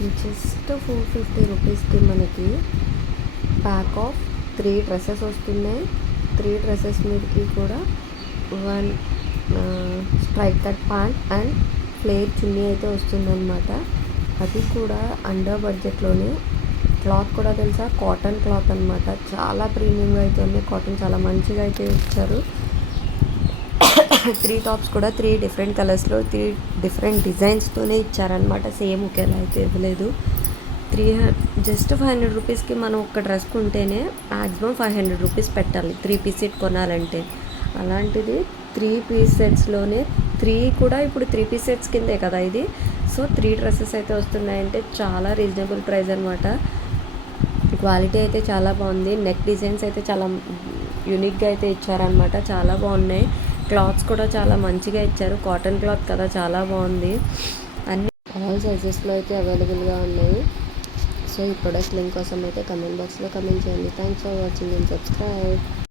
Just 450 రూపీస్కి మనకి pack of 3 dresses వస్తున్నాయి. 3 డ్రెస్సెస్ మీదకి కూడా 1 straight cut pant and flare chunni అయితే వస్తుందన్నమాట. అది కూడా అండర్ బడ్జెట్లోనే. క్లాత్ కూడా తెలుసా, కాటన్ క్లాత్ అనమాట. చాలా ప్రీమియంగా అయితే ఉన్నాయి. కాటన్ చాలా మంచిగా అయితే ఇచ్చారు. 3 టాప్స్ కూడా 3 డిఫరెంట్ కలర్స్లో 3 డిఫరెంట్ డిజైన్స్తోనే ఇచ్చారనమాట. సేమ్ ఒకేలా అయితే ఇవ్వలేదు. జస్ట్ 500 రూపీస్కి మనం ఒక డ్రెస్ కొంటేనే మ్యాక్సిమం 500 రూపీస్ పెట్టాలి 3 పీస్ సెట్ కొనాలంటే. అలాంటిది 3 పీస్ సెట్స్లోనే 3 కూడా ఇప్పుడు 3 పీస్ సెట్స్ కిందే కదా ఇది. సో 3 డ్రెస్సెస్ అయితే వస్తున్నాయంటే చాలా రీజనబుల్ ప్రైస్ అనమాట. క్వాలిటీ అయితే చాలా బాగుంది. నెక్ డిజైన్స్ అయితే చాలా యూనిక్గా అయితే ఇచ్చారనమాట. చాలా బాగున్నాయి. క్లాత్స్ కూడా చాలా మంచిగా ఇచ్చారు. కాటన్ క్లాత్ కదా, చాలా బాగుంది. అన్ని ఆల్ సైజెస్లో అయితే అవైలబుల్గా ఉన్నాయి. సో ఈ ప్రొడక్ట్ లింక్ కోసం అయితే కమెంట్ బాక్స్లో కమెంట్ చేయండి. Thanks for watching and subscribe.